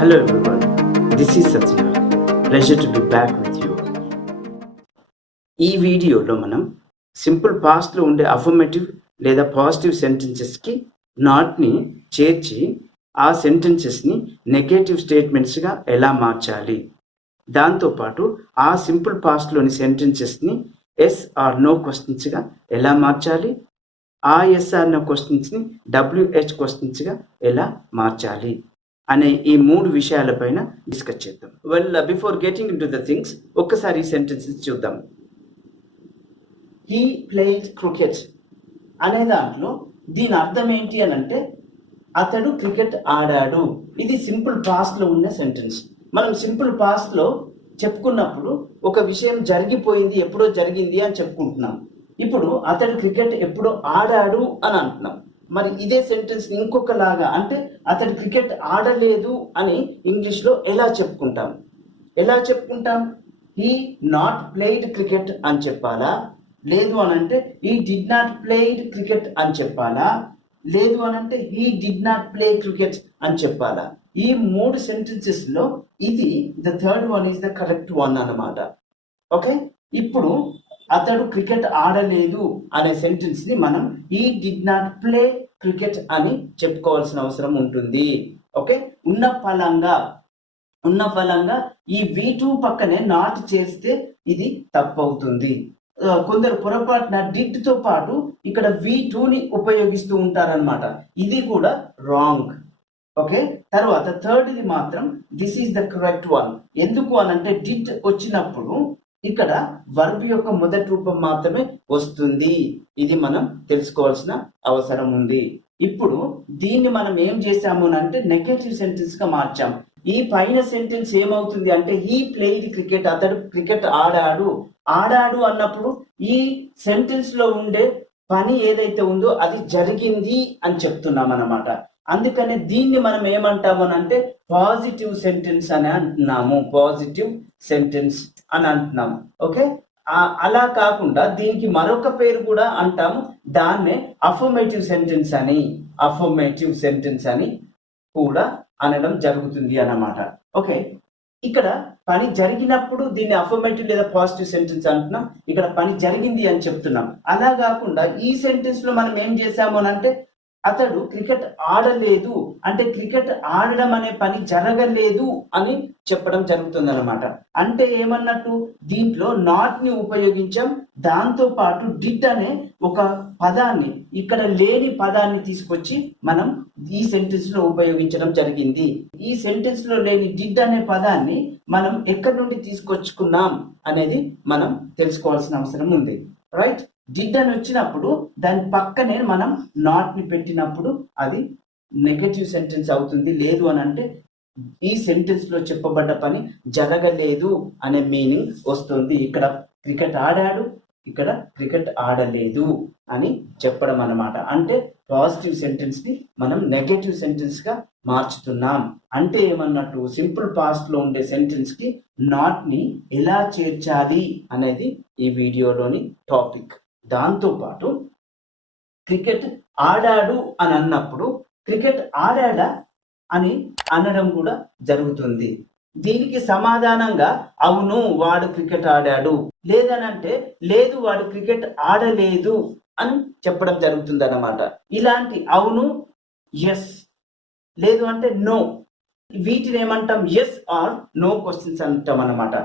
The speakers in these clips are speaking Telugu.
Hello everyone, this is Satya. Pleasure to be back with you. ఈ వీడియోలో మనం సింపుల్ పాస్ట్లో ఉండే అఫర్మేటివ్ లేదా పాజిటివ్ సెంటెన్సెస్కి నాట్ని చేర్చి ఆ సెంటెన్సెస్ని నెగేటివ్ స్టేట్మెంట్స్గా ఎలా మార్చాలి, దాంతోపాటు ఆ సింపుల్ పాస్ట్లోని సెంటెన్సెస్ని ఎస్ ఆర్ నో క్వశ్చన్స్గా ఎలా మార్చాలి, ఆ ఎస్ ఆర్ నో క్వశ్చన్స్ని WH క్వశ్చన్స్గా ఎలా మార్చాలి అనే ఈ 3 విషయాలపైన డిస్కస్ చేద్దాం. Before getting in to the things ఒక్కసారి ఈ సెంటెన్సెస్ చూద్దాం. హీ ప్లేడ్ క్రికెట్ అనే దాంట్లో దీని అర్థం ఏంటి అని అంటే అతడు క్రికెట్ ఆడాడు. ఇది సింపుల్ పాస్ట్లో ఉన్న సెంటెన్స్. మనం సింపుల్ పాస్ట్లో చెప్పుకున్నప్పుడు ఒక విషయం జరిగిపోయింది, ఎప్పుడో జరిగింది అని చెప్పుకుంటున్నాం. ఇప్పుడు అతడు క్రికెట్ ఎప్పుడో ఆడాడు అని అంటున్నాం. మరి ఇదే సెంటెన్స్ ఇంకొకలాగా అంటే అతడు క్రికెట్ ఆడలేదు అని ఇంగ్లీష్లో ఎలా చెప్పుకుంటాం? హీ నాట్ ప్లేడ్ క్రికెట్ అని చెప్పాలా, లేదు అని అంటే he did not played cricket అని చెప్పాలా, లేదు అని అంటే he did not play cricket అని చెప్పాలా? ఈ 3 సెంటెన్సెస్లో ఇది the third one is the correct one అన్నమాట. ఓకే, ఇప్పుడు అతడు క్రికెట్ ఆడలేదు అనే సెంటెన్స్ ని మనం he did not play cricket అని చెప్పుకోవాల్సిన అవసరం ఉంటుంది. ఓకే, ఉన్న ఫలంగా ఈ V2 పక్కనే నాట్ చేస్తే ఇది తప్పు అవుతుంది. కొందరు పొరపాటున డిడ్ తో పాటు ఇక్కడ V2ని ఉపయోగిస్తూ ఉంటారనమాట. ఇది కూడా రాంగ్. ఓకే, తర్వాత థర్డ్ ఇది మాత్రం this is the correct one. ఎందుకు అనంటే డిడ్ వచ్చినప్పుడు ఇక్కడ వర్బ్ యొక్క మొదటి రూపం మాత్రమే వస్తుంది. ఇది మనం తెలుసుకోవాల్సిన అవసరం ఉంది. ఇప్పుడు దీన్ని మనం ఏం చేసాము అంటే నెగటివ్ సెంటెన్స్ గా మార్చాం. ఈ పైన సెంటెన్స్ ఏమవుతుంది అంటే హీ ప్లేడ్ క్రికెట్, అతడు క్రికెట్ ఆడాడు అన్నప్పుడు ఈ సెంటెన్స్ లో ఉండే పని ఏదైతే ఉందో అది జరిగింది అని చెప్తున్నాం అన్నమాట. అందుకనే దీన్ని మనం ఏమంటాము అంటే పాజిటివ్ సెంటెన్స్ అని అంటున్నాము. పాజిటివ్ సెంటెన్స్ అని అంటున్నాము. ఓకే, అలా కాకుండా దీనికి మరొక పేరు కూడా అంటాము. దాన్నే అఫర్మేటివ్ సెంటెన్స్ అని కూడా అనడం జరుగుతుంది అన్నమాట. ఓకే, ఇక్కడ పని జరిగినప్పుడు దీన్ని అఫర్మేటివ్ లేదా పాజిటివ్ సెంటెన్స్ అంటున్నాం. ఇక్కడ పని జరిగింది అని చెప్తున్నాం. అలా కాకుండా ఈ సెంటెన్స్ లో మనం ఏం చేసాము అంటే అతడు క్రికెట్ ఆడలేదు అంటే క్రికెట్ ఆడడం అనే పని జరగలేదు అని చెప్పడం జరుగుతుంది అన్నమాట. అంటే ఏమన్నట్టు దీంట్లో నాట్ ని ఉపయోగించాం, దాంతో పాటు డిడ్ అనే ఒక పదాన్ని, ఇక్కడ లేని పదాన్ని తీసుకొచ్చి మనం ఈ సెంటెన్స్ లో ఉపయోగించడం జరిగింది. ఈ సెంటెన్స్ లో లేని డిడ్ అనే పదాన్ని మనం ఎక్కడి నుండి తీసుకొచ్చుకున్నాం అనేది మనం తెలుసుకోవాల్సిన అవసరం ఉంది. రైట్, డిడ్ అని వచ్చినప్పుడు దాని పక్కనే మనం నాట్ ని పెట్టినప్పుడు అది నెగటివ్ సెంటెన్స్ అవుతుంది. లేదు అని అంటే ఈ సెంటెన్స్ లో చెప్పబడ్డ పని జరగలేదు అనే మీనింగ్ వస్తుంది. ఇక్కడ క్రికెట్ ఆడాడు, ఇక్కడ క్రికెట్ ఆడలేదు అని చెప్పడం అన్నమాట. అంటే పాజిటివ్ సెంటెన్స్ ని మనం నెగటివ్ సెంటెన్స్ గా మార్చుతున్నాం. అంటే ఏమన్నట్టు సింపుల్ పాస్ట్ లో ఉండే సెంటెన్స్ కి నాట్ ని ఎలా చేర్చాలి అనేది ఈ వీడియోలోని టాపిక్. దాంతో పాటు క్రికెట్ ఆడాడు అని అన్నప్పుడు క్రికెట్ ఆడాడా అని అనడం కూడా జరుగుతుంది. దీనికి సమాధానంగా అవును వాడు క్రికెట్ ఆడాడు, లేదనంటే లేదు వాడు క్రికెట్ ఆడలేదు అని చెప్పడం జరుగుతుంది అన్నమాట. ఇలాంటి అవును, ఎస్, లేదు అంటే నో, వీటిని ఏమంటాం ఎస్ ఆర్ నో క్వశ్చన్స్ అంటాం అన్నమాట.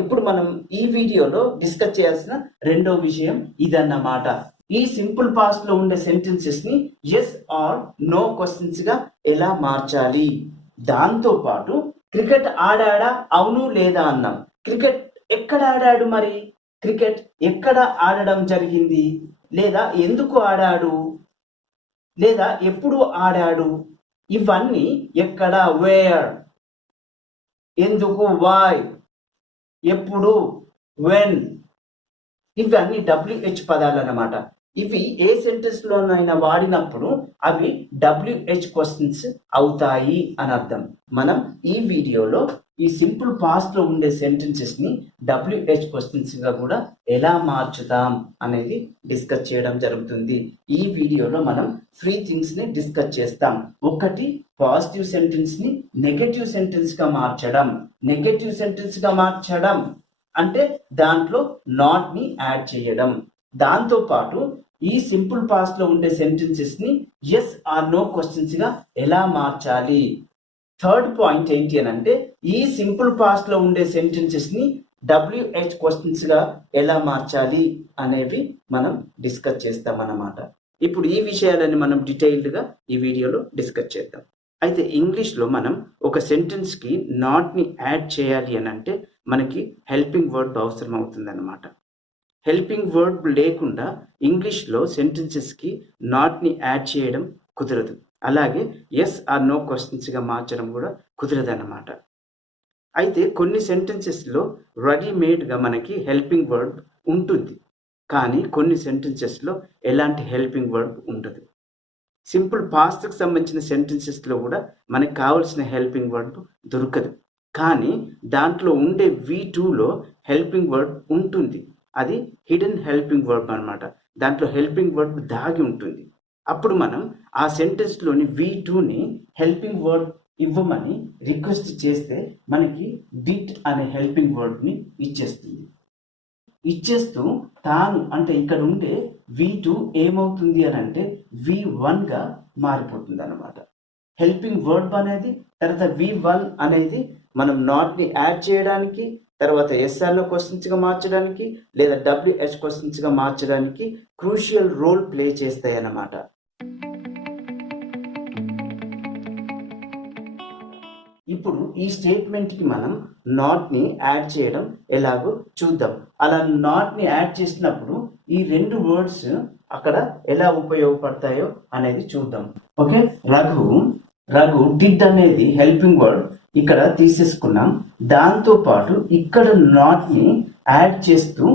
ఇప్పుడు మనం ఈ వీడియోలో డిస్కస్ చేయాల్సిన రెండో విషయం ఇదన్నమాట. ఈ సింపుల్ పాస్ట్ లో ఉండే సెంటెన్సెస్ ని ఎస్ ఆర్ నో క్వశ్చన్స్ గా ఎలా మార్చాలి, దాంతో పాటు క్రికెట్ ఆడాడా అవును లేదా అన్నాం. క్రికెట్ ఎక్కడ ఆడాడు, మరి క్రికెట్ ఎక్కడ ఆడడం జరిగింది, లేదా ఎందుకు ఆడాడు, లేదా ఎప్పుడు ఆడాడు, ఇవన్నీ ఎక్కడ, వేర్, ఎందుకు, వై, ఎప్పుడు, వెన్, ఇవన్నీ WH పదాలు అన్నమాట. ఇవి ఏ సెంటెన్స్ లోనైనా వాడినప్పుడు అవి WH క్వశ్చన్స్ అవుతాయి అని అర్థం. మనం ఈ వీడియోలో ఈ సింపుల్ పాస్ట్ లో ఉండే సెంటెన్సెస్ ని WH క్వశ్చన్స్ గా కూడా ఎలా మార్చుతాం అనేది డిస్కస్ చేయడం జరుగుతుంది. ఈ వీడియోలో మనం 3 థింగ్స్ ని డిస్కస్ చేస్తాం. ఒకటి, పాజిటివ్ సెంటెన్స్ ని నెగటివ్ సెంటెన్స్ గా మార్చడం. నెగటివ్ సెంటెన్స్ గా మార్చడం అంటే దాంట్లో నాట్ ని యాడ్ చేయడం. దాంతో పాటు ఈ సింపుల్ పాస్ట్ లో ఉండే సెంటెన్సెస్ ని ఎస్ ఆర్ నో క్వశ్చన్స్ గా ఎలా మార్చాలి. థర్డ్ పాయింట్ ఏంటి అని అంటే ఈ సింపుల్ పాస్ట్ లో ఉండే సెంటెన్సెస్ ని WH క్వశ్చన్స్ గా ఎలా మార్చాలి అనేవి మనం డిస్కస్ చేస్తాం అన్నమాట. ఇప్పుడు ఈ విషయాలని మనం డీటెయిల్డ్ గా ఈ వీడియోలో డిస్కస్ చేద్దాం. అయితే ఇంగ్లీష్ లో మనం ఒక సెంటెన్స్ కి నాట్ ని యాడ్ చేయాలి అని అంటే మనకి హెల్పింగ్ వర్బ్ అవసరం అవుతుంది అన్నమాట. హెల్పింగ్ వర్బ్ లేకుండా ఇంగ్లీష్లో సెంటెన్సెస్కి నాట్ని యాడ్ చేయడం కుదరదు. అలాగే ఎస్ ఆర్ నో క్వశ్చన్స్గా మార్చడం కూడా కుదరదు అన్నమాట. అయితే కొన్ని సెంటెన్సెస్లో రెడీమేడ్గా మనకి హెల్పింగ్ వర్బ్ ఉంటుంది, కానీ కొన్ని సెంటెన్సెస్లో ఎలాంటి హెల్పింగ్ వర్బ్ ఉండదు. సింపుల్ పాస్ట్కి సంబంధించిన సెంటెన్సెస్లో కూడా మనకు కావాల్సిన హెల్పింగ్ వర్బ్ దొరకదు, కానీ దాంట్లో ఉండే V2లో హెల్పింగ్ వర్బ్ ఉంటుంది. అది హిడెన్ హెల్పింగ్ వర్బ్ అనమాట. దాంట్లో హెల్పింగ్ వర్బ్ దాగి ఉంటుంది. అప్పుడు మనం ఆ సెంటెన్స్లోని V2ని హెల్పింగ్ వర్బ్ ఇవ్వమని రిక్వెస్ట్ చేస్తే మనకి డిడ్ అనే హెల్పింగ్ వర్బ్ని ఇచ్చేస్తుంది. ఇచ్చేస్తూ తాను అంటే ఇక్కడ ఉండే V2 ఏమవుతుంది అని అంటే V1గా మారిపోతుంది అనమాట. హెల్పింగ్ వర్బ్ అనేది తర్వాత V1 అనేది మనం నాట్ని యాడ్ చేయడానికి, తర్వాత ఎస్ఆర్లో క్వశ్చన్స్గా మార్చడానికి లేదా WH క్వశ్చన్స్గా మార్చడానికి క్రూషియల్ రోల్ ప్లే చేస్తాయి అన్నమాట. ఇప్పుడు ఈ స్టేట్మెంట్కి మనం నాట్ని యాడ్ చేయడం ఎలాగో చూద్దాం. అలా నాట్ని యాడ్ చేసినప్పుడు ఈ 2 వర్డ్స్ అక్కడ ఎలా ఉపయోగపడతాయో అనేది చూద్దాం. ఓకే, రఘు డిడ్ అనేది హెల్పింగ్ వర్డ్ ఇక్కడ తీసేసుకున్నాం. దాంతో పాటు ఇక్కడ నాట్ని యాడ్ చేస్తూ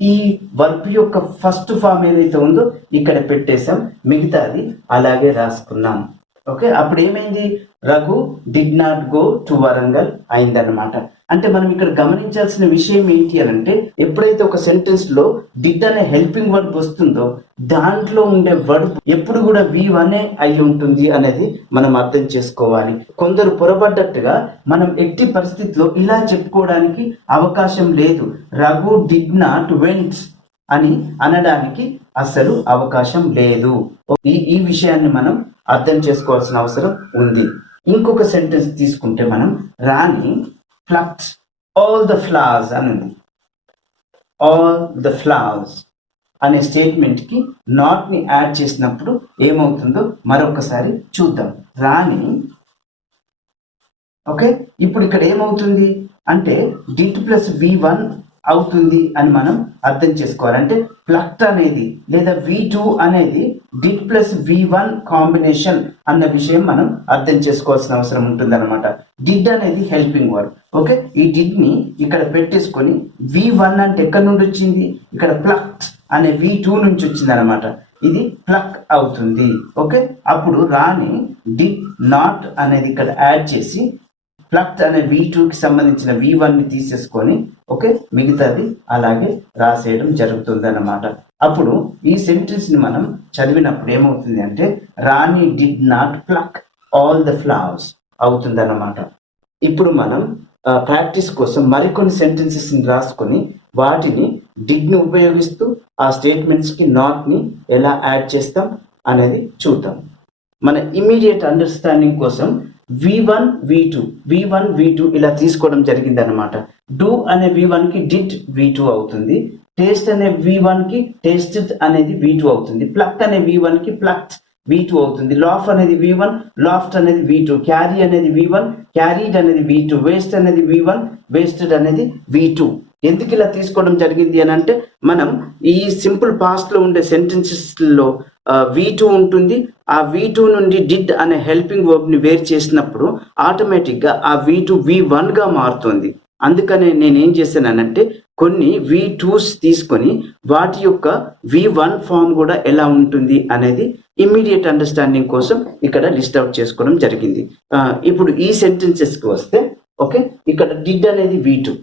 ఈ వర్బ్ యొక్క ఫస్ట్ ఫామ్ ఏదైతే ఉందో ఇక్కడ పెట్టేసాం, మిగతాది అలాగే రాసుకున్నాం. ఓకే, అప్పుడు ఏమైంది, Raghu did not go to Warangal అయిందన్నమాట. అంటే మనం ఇక్కడ గమనించాల్సిన విషయం ఏంటి అని అంటే ఎప్పుడైతే ఒక సెంటెన్స్ లో డిడ్ అనే హెల్పింగ్ వర్బ్ వస్తుందో దాంట్లో ఉండే వర్బ్ ఎప్పుడు కూడా V1 అయి ఉంటుంది అనేది మనం అర్థం చేసుకోవాలి. కొందరు పొరపడ్డట్టుగా మనం ఎట్టి పరిస్థితిలో ఇలా చెప్పుకోవడానికి అవకాశం లేదు. రఘు డిడ్ నాట్ వెంట్ అని అనడానికి అసలు అవకాశం లేదు. ఈ విషయాన్ని మనం అర్థం చేసుకోవాల్సిన అవసరం ఉంది. ఇంకొక సెంటెన్స్ తీసుకుంటే మనం రాణి ప్లక్డ్ ఆల్ ద ఫ్లవర్స్ అని ఉంది. ఆల్ ద ఫ్లవర్స్ అనే స్టేట్మెంట్కి నాట్ని యాడ్ చేసినప్పుడు ఏమవుతుందో మరొకసారి చూద్దాం. రాణి, ఓకే, ఇప్పుడు ఇక్కడ ఏమవుతుంది అంటే డిడ్ ప్లస్ V1 అవుతుంది అని మనం అర్థం చేసుకోవాలి. అంటే ప్లక్డ్ అనేది లేదా V2 అనేది డిడ్ ప్లస్ V1 కాంబినేషన్ అన్న విషయం మనం అర్థం చేసుకోవాల్సిన అవసరం ఉంటుంది అనమాట. డిడ్ అనేది హెల్పింగ్ వర్బ్. ఓకే, ఈ డిడ్ ని ఇక్కడ పెట్టేసుకొని V1 అంటే ఎక్కడి నుండి వచ్చింది, ఇక్కడ ప్లక్డ్ అనే V2 నుంచి వచ్చింది అనమాట. ఇది ప్లక్ అవుతుంది. ఓకే, అప్పుడు రాని డిడ్ నాట్ అనేది ఇక్కడ యాడ్ చేసి ప్లక్డ్ అనే V2కి సంబంధించిన V1ని తీసేసుకొని ఓకే మిగతాది అలాగే రాసేయడం జరుగుతుంది అన్నమాట. అప్పుడు ఈ సెంటెన్స్ని మనం చదివినప్పుడు ఏమవుతుంది అంటే Rani did not pluck all the flowers అవుతుంది అన్నమాట. ఇప్పుడు మనం ప్రాక్టీస్ కోసం మరికొన్ని సెంటెన్సెస్ని రాసుకొని వాటిని డిడ్ని ఉపయోగిస్తూ ఆ స్టేట్మెంట్స్కి నాట్ని ఎలా యాడ్ చేస్తాం అనేది చూద్దాం. మన ఇమీడియట్ అండర్స్టాండింగ్ కోసం V1 V2 ఇలా తీసుకోవడం జరిగింది అనమాట. డూ అనే V1కి డిడ్ V2 అవుతుంది. టేస్ట్ అనే V1కి టేస్టెడ్ అనేది V2 అవుతుంది. ప్లక్ అనే V1కి ప్లక్డ్ V2 అవుతుంది. లాఫ్ అనేది V1, లాఫ్ట్ అనేది V2, క్యారీ అనేది V1, క్యారీడ్ అనేది V2, వేస్ట్ అనేది V1, వేస్టెడ్ అనేది V2. ఎందుకు ఇలా తీసుకోవడం జరిగింది అని అంటే మనం ఈ సింపుల్ పాస్ట్ లో ఉండే సెంటెన్సెస్లో V2 ఉంటుంది. ఆ V2 నుండి డిడ్ అనే హెల్పింగ్ వర్బ్ ని వేరు చేసినప్పుడు ఆటోమేటిక్ గా ఆ V2 V1 గా మారుతుంది. అందుకనే నేను ఏం చేశానంటే కొన్ని V2s తీసుకొని వాటి యొక్క V1 ఫామ్ కూడా ఎలా ఉంటుంది అనేది ఇమ్మీడియట్ అండర్స్టాండింగ్ కోసం ఇక్కడ లిస్ట్ అవుట్ చేసుకోవడం జరిగింది. ఇప్పుడు ఈ సెంటెన్సెస్కి వస్తే ఓకే, ఇక్కడ డిడ్ అనేది V2,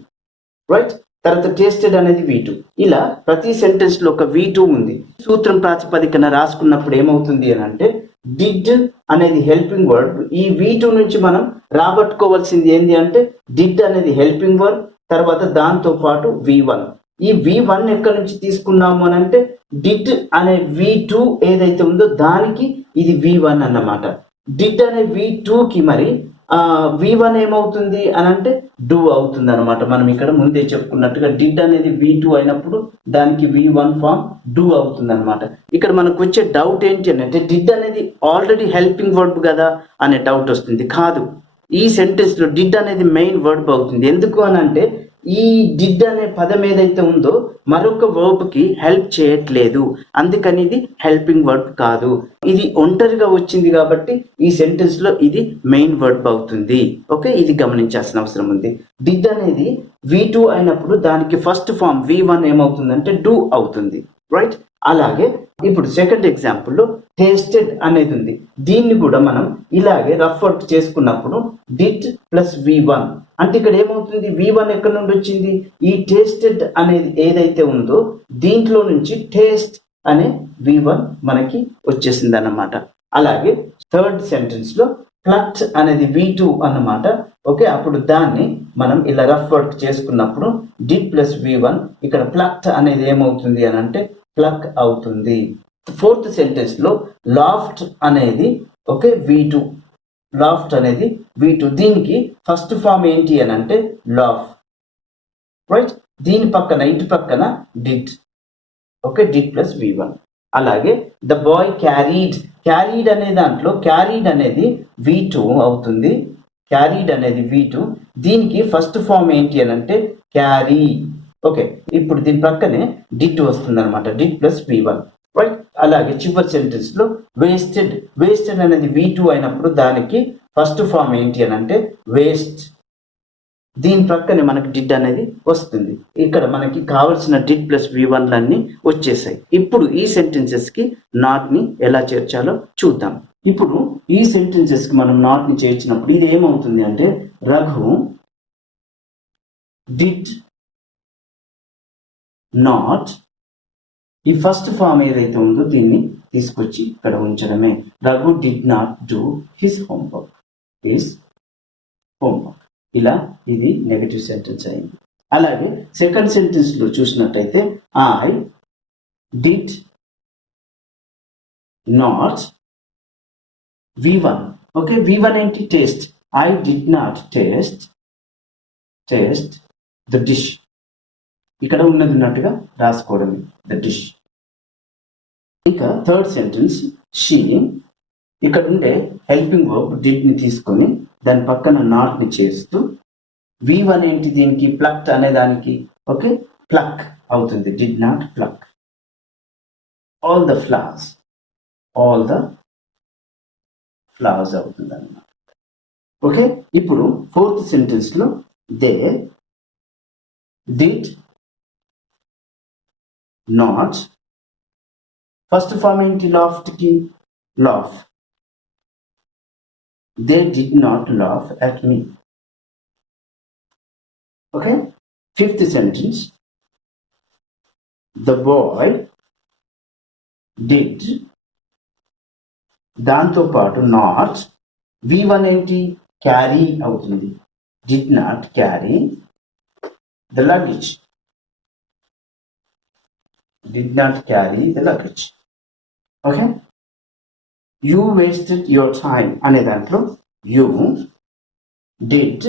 రైట్. తర్వాత టేస్టెడ్ అనేది V2. ఇలా ప్రతి సెంటెన్స్ లో ఒక V2 ఉంది. సూత్రం ప్రాతిపదికన రాసుకున్నప్పుడు ఏమవుతుంది అని అంటే డిడ్ అనేది హెల్పింగ్ వర్డ్. ఈ V2 నుంచి మనం రాబట్టుకోవాల్సింది ఏంటి అంటే డిడ్ అనేది హెల్పింగ్ వర్డ్, తర్వాత దాంతో పాటు V1. ఈ V1 ఎక్కడి నుంచి తీసుకున్నాము అని అంటే డిడ్ అనే V2 ఏదైతే ఉందో దానికి ఇది V1 అన్నమాట. డిడ్ అనే V2కి మరి V1 ఏమవుతుంది అని అంటే డూ అవుతుంది అనమాట. మనం ఇక్కడ ముందే చెప్పుకున్నట్టుగా డిడ్ అనేది V2 అయినప్పుడు దానికి V1 ఫామ్ డూ అవుతుంది అనమాట. ఇక్కడ మనకు వచ్చే డౌట్ ఏంటి అని అంటే డిడ్ అనేది ఆల్రెడీ హెల్పింగ్ వర్బ్ కదా అనే డౌట్ వస్తుంది. కాదు, ఈ సెంటెన్స్ లో డిడ్ అనేది మెయిన్ వర్బ్ అవుతుంది. ఎందుకు అని అంటే ఈ డిడ్ అనే పదం ఏదైతే ఉందో మరొక వర్బ్ కి హెల్ప్ చేయట్లేదు, అందుకని ఇది హెల్పింగ్ వర్బ్ కాదు. ఇది ఒంటరిగా వచ్చింది కాబట్టి ఈ సెంటెన్స్ లో ఇది మెయిన్ వర్బ్ అవుతుంది. ఓకే, ఇది గమనించాల్సిన అవసరం ఉంది. డిడ్ అనేది V2 అయినప్పుడు దానికి ఫస్ట్ ఫామ్ V1 ఏమవుతుందంటే డూ అవుతుంది, రైట్. అలాగే ఇప్పుడు సెకండ్ ఎగ్జాంపుల్లో టేస్టెడ్ అనేది ఉంది. దీన్ని కూడా మనం ఇలాగే రఫ్ వర్క్ చేసుకున్నప్పుడు డిడ్ ప్లస్ V1 అంటే ఇక్కడ ఏమవుతుంది, V1 ఎక్కడి నుండి వచ్చింది, ఈ టేస్టెడ్ అనేది ఏదైతే ఉందో దీంట్లో నుంచి టేస్ట్ అనే V1 మనకి వచ్చేసింది అన్నమాట. అలాగే థర్డ్ సెంటెన్స్ లో ప్లక్ట్ అనేది V2 అన్నమాట. ఓకే, అప్పుడు దాన్ని మనం ఇలా రఫ్ వర్క్ చేసుకున్నప్పుడు డిడ్ ప్లస్ V1 ఇక్కడ ప్లక్ట్ అనేది ఏమవుతుంది అని అంటే ప్లక్ అవుతుంది. ఫోర్త్ సెంటెన్స్ లో లాఫ్ట్ అనేది ఓకే V2, లాఫ్ట్ అనేది V2. దీనికి ఫస్ట్ ఫామ్ ఏంటి అని అంటే లాఫ్, రైట్. దీని పక్కన ఇటు పక్కన did, okay, did plus V1. అలాగే ద బాయ్ క్యారీడ్, క్యారీడ్ అనే దాంట్లో క్యారీడ్ అనేది V2 అవుతుంది. క్యారీడ్ అనేది V2, దీనికి ఫస్ట్ ఫామ్ ఏంటి అని అంటే క్యారీ. ఓకే, ఇప్పుడు దీని పక్కనే డిడ్ వస్తుంది అనమాట, డిడ్ ప్లస్ V1, రైట్. అలాగే చివరి సెంటెన్స్ లో వేస్టెడ్, వేస్టెడ్ అనేది V2 అయినప్పుడు దానికి ఫస్ట్ ఫామ్ ఏంటి అని అంటే వేస్ట్. దీని ప్రక్కనే మనకి డిడ్ అనేది వస్తుంది. ఇక్కడ మనకి కావలసిన డిడ్ ప్లస్ V1 లన్నీ వచ్చేసాయి. ఇప్పుడు ఈ సెంటెన్సెస్ కి నాట్ ని ఎలా చేర్చాలో చూద్దాం. ఇప్పుడు ఈ సెంటెన్సెస్ కి మనం నాట్ ని చేర్చినప్పుడు ఇది ఏమవుతుంది అంటే రఘు డిడ్ నాట్, ఈ ఫస్ట్ ఫామ్ ఏదైతే ఉందో దీన్ని తీసుకొచ్చి ఇక్కడ ఉంచడమే. Raghu did not do his homework, his homework. ఇలా ఇది నెగటివ్ సెంటెన్స్ అయింది. అలాగే సెకండ్ సెంటెన్స్ లో చూసినట్టయితే I did not V1. Okay, V1 ఏంటి taste. I did not taste the dish. ఇక్కడ ఉన్నది ఉన్నట్టుగా రాసుకోవడం ద డిష్. ఇంకా థర్డ్ సెంటెన్స్ షీ, ఇక్కడ ఉండే హెల్పింగ్ వర్బ్ డిడ్ ని తీసుకొని దాని పక్కన నాట్ ని చేస్తూ V1 ఏంటి దీనికి ప్లక్ట్ అనే దానికి ఓకే ప్లక్ అవుతుంది. Did not pluck all the flowers, all the flowers అవుతుంది అన్నమాట. ఓకే, ఇప్పుడు ఫోర్త్ సెంటెన్స్ లో they did not, first form ఏంటి లాఫ్ట్ కి laugh, they did not laugh at me. Okay, fifth sentence, the boy did, దాంతో పాటు నాట్ V1 ఏంటి క్యారీ అవుతుంది. did not carry the luggage, did not carry the luggage. Okay, you wasted your time అనే దాంట్లో you did,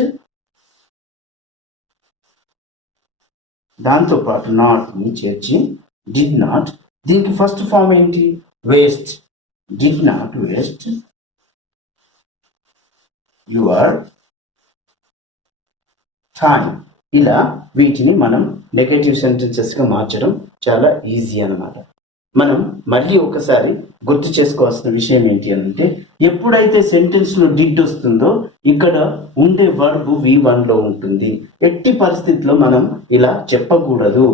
దాంతో పాటు నాట్ ని చేర్చి did not, దీనికి ఫస్ట్ ఫామ్ ఏంటి waste, did not waste your time. ఇలా వీటిని మనం నెగటివ్ సెంటెన్సెస్ గా మార్చడం చాలా ఈజీ అన్నమాట. మనం మళ్ళీ ఒకసారి గుర్తు చేసుకోవాల్సిన విషయం ఏంటి అంటే ఎప్పుడైతే సెంటెన్స్ లో డిడ్ వస్తుందో ఇక్కడ ఉండే వర్బ్ V1 లో ఉంటుంది. ఎట్టి పరిస్థితిలో మనం ఇలా చెప్పకూడదు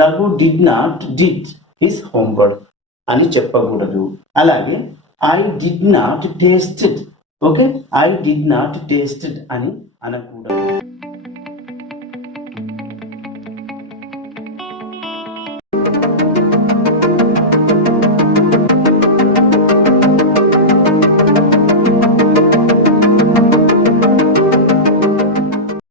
Raghu did not did his homework అని చెప్పకూడదు. అలాగే I did not tasted, okay, I did not tasted అని అనకూడదు.